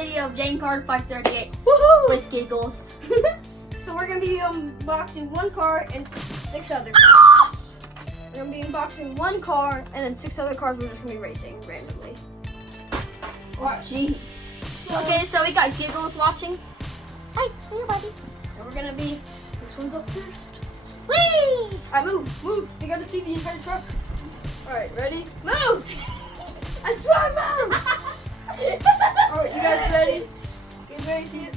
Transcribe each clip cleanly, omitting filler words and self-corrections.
video of Jane Card 538 Woohoo! with giggles. So we're gonna be unboxing one card and 6 other cards. We're gonna be unboxing one card and then 6 other cards. We're just gonna be racing randomly. Alright. Jeez. Okay, so we got giggles watching. Hi, see you, buddy. And we're gonna be. This one's up first. Whee! Alright, move. You gotta see the entire truck. Alright, ready? Move! I swear, move! Alright, you guys ready? You guys ready to see it?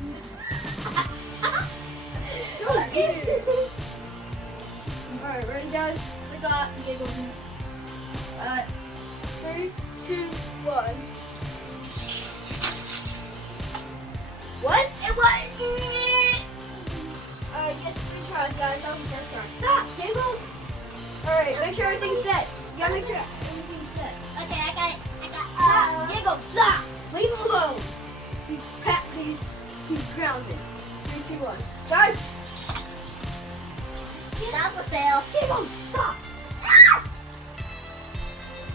So cute. Alright, ready, guys? We got giggles. 3, 2, 1. What? It was. Get 3 tries, guys. That was the first try. Stop, giggles. Alright, make sure everything's set. You gotta make sure everything's set. Okay, I got it. Stop, giggles, stop. Leave him alone. He's grounded. 3, 2, 1. Guys, That was fail. giggles, stop.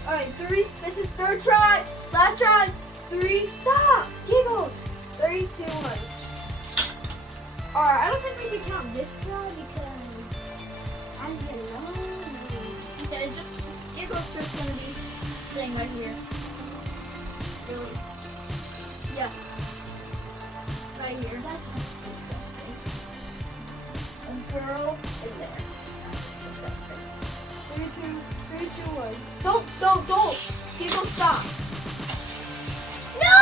Alright, 3. This is 3rd try. Last try. 3. Stop, giggles. 3, 2, 1. Alright, I don't think we should count this try because I didn't know. Okay, just giggles first gonna be sitting right here. Really? Yeah. Right here. That's disgusting. A girl is there. That's disgusting. 3, 2, 1. Don't! People stop. No!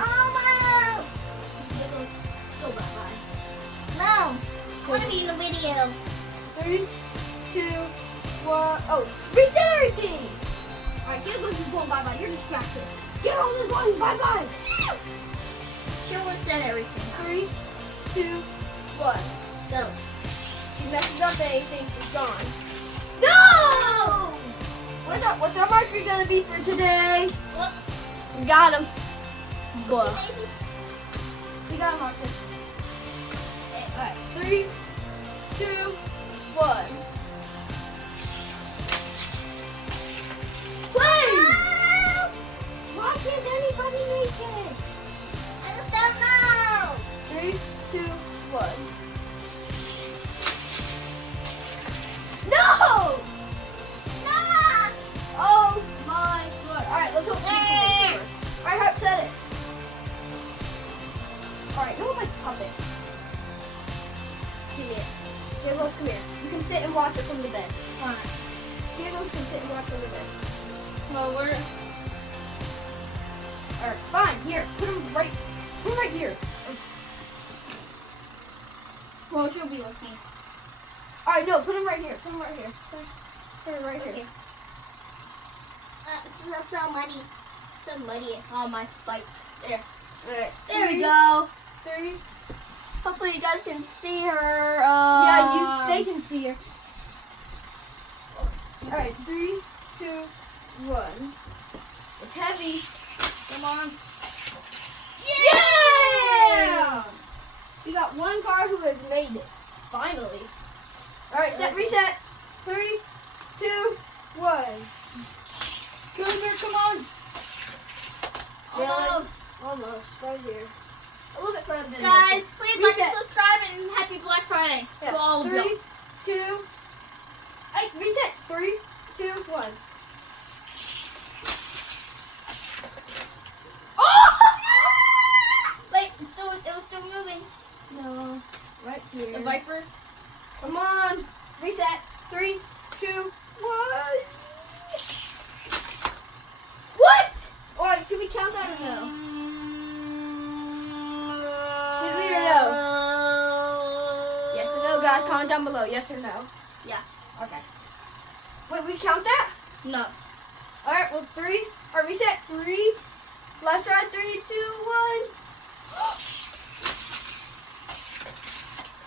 Almost! Giggles, go bye-bye. No! I wanna be in the video. 3, 2, 1. Oh, reset everything! Alright, Giggles is going bye-bye. You're distracted. Giggles is going bye-bye. She'll reset everything. 3, 2, 1. So. She messes up anything, she's gone. No! What's our marker gonna be for today? Look. We got him. Blah. We got a marker. Alright, 3, 2, 1. Play! Why can't anybody make it? I just don't know. 3, 2, 1. No! No! Oh my god. Alright, let's hope we can first. Alright, Harp, set it. Alright, no like puppets. See it. Giggles, come here. You can sit and watch it from the bed. Fine. Giggles can sit and watch from the bed. Well, we're. Alright, fine. Here, put him right here. Well, she'll be with me. Alright, no, put him right here. Put him right here. Put him right here. Okay. This is so muddy. So muddy on my bike. There. Alright. There we go. 3. Hopefully you guys can see her. Yeah, they can see her. Alright, 3, 2, 1. It's heavy. Come on. Yeah! We got one card who has made it. Finally. Alright, reset. 3, 2, 1. Cougar, come on. Almost. Almost. Right here. A little bit further than Guys, that. please like Reset. and subscribe and happy Black Friday to all of 3, you. 2. Hey, reset. 3, 2, 1. Oh! Wait, it was still moving. No. Right here. The Viper. Come on. Reset. 3, 2, 1. What? Alright, should we count that or no? Should we or no? Yes or no, guys? Comment down below. Yes or no? Yeah. Okay. Wait, we count that? No. Alright, well, 3. Or reset. 3. Last try. 3, 2, 1.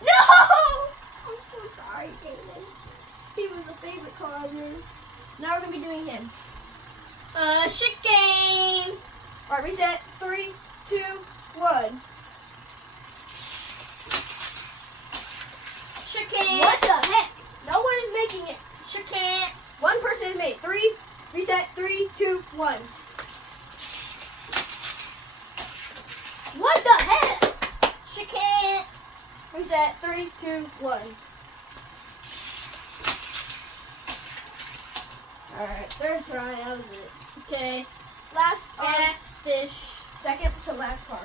No! I'm so sorry, Caitlin. He was a favorite card of yours. Now we're going to be doing him. Shit game. Alright, reset. 3, 2, 1. Shit game. What the heck? No one is making it. Shit can't. One person has made it. 3, reset. 3, 2, 1. What the heck? She can't. Reset. 3, 2, 1. Alright, third try. That was it. Okay. Last Gas, fish. second to last car.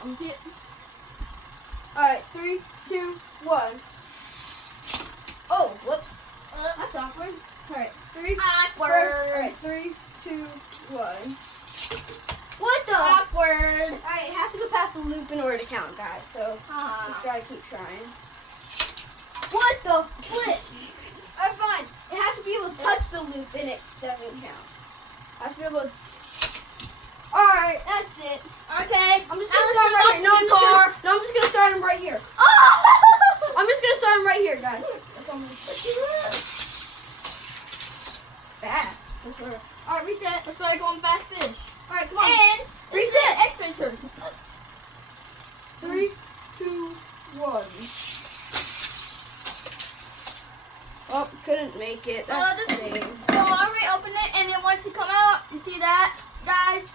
Let me see it. Alright, 3, 2, 1. Oh, whoops. That's awkward. Alright, 3, Awkward. Alright, 3, 2, 1. What the? Awkward. Alright, it has to go past the loop in order to count, guys. So just gotta keep trying. What the flip? Alright, fine. It has to be able to touch the loop and it doesn't count. It has to be able to. Alright, that's it. Okay. I'm just gonna start right here. No, I'm just gonna start him right here. Oh! I'm just gonna start him right here, guys. That's all I'm gonna do. It's fast. For sure. Alright, reset. That's why I go on fast fish. Alright, come on. And Reset. Extra turn. 3, 2, 1. Oh, couldn't make it. That's this the is, same. so I already opened it, and then once it come out, you see that, guys?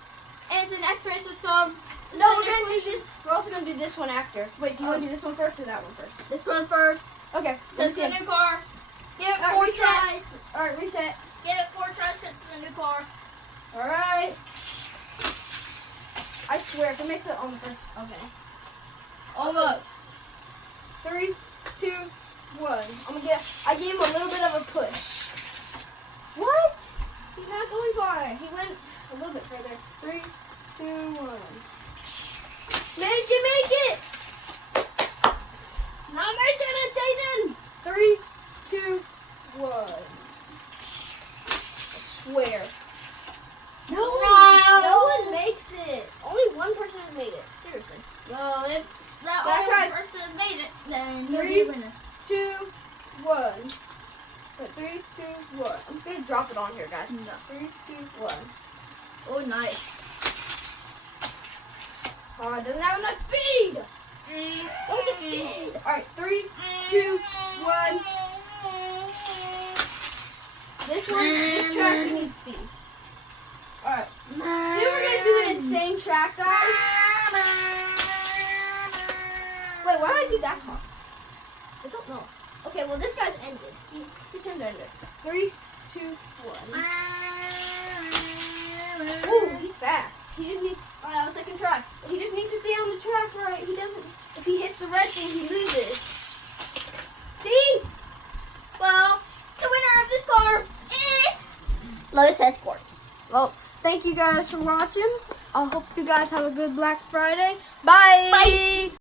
And it's an X-ray system. No, we're gonna do this. We're also gonna do this one after. Wait, do you want to do this one first or that one first? This one first. Okay. Because it's a new car. Give it Alright, 4 reset. tries. Alright, reset. Give it 4 tries because it's a new car. Alright. I swear, if it makes it on the first. Okay. Almost. 3, 2, 1. I gave him a little bit of a push. What? He's not going far. He went a little bit further. 3, 2, 1. Make it! Not making it, Jaden! 3, 2, 1. I swear. No one makes it. Only one person has made it. Seriously. Well, if that That's only right. person has made it, then you'll 3, be a winner. 2, 1. Wait, 3, 2, 1. I'm just gonna drop it on here, guys. No. 3, 2, 1. Oh, nice. Oh, it doesn't have enough speed. Look at the speed. Alright, 3, 2, 1. This track, you need speed. Alright. See, we're gonna do an insane track, guys. Wait, why did I do that car? I don't know. Okay, well, this guy's ended. He's turned to ended. 3, 2, 1. Ooh, he's fast. He just needs. Oh, that was second try. He just needs to stay on the track right. He doesn't. If he hits the red thing, he loses. See? Well, the winner of this car is Lotus Escort. Well, thank you guys for watching. I hope you guys have a good Black Friday. Bye. Bye.